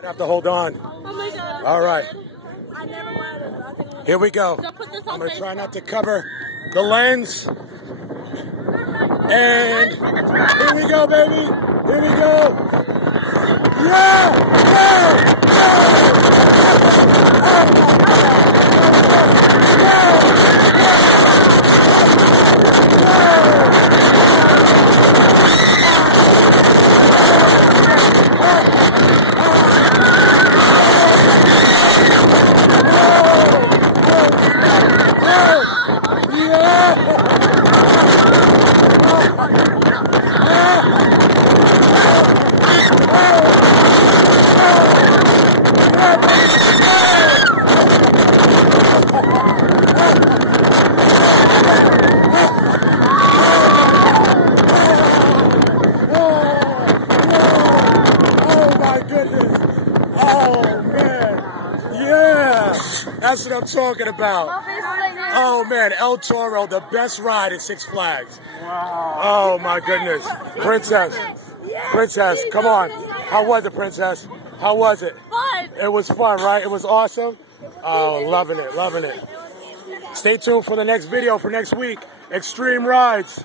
I have to hold on. Oh my God. All right. I never wanted it. Here we go. I'm going to try not to cover the lens. And here we go, baby. Here we go. Yeah! Yeah! That's what I'm talking about. Oh man, El Toro, the best ride at Six Flags. Wow. Oh my goodness. Princess, come on. How was it, Princess? How was it? Fun. It was fun, right? It was awesome. Oh, loving it, loving it. Stay tuned for the next video for next week. Extreme Rides.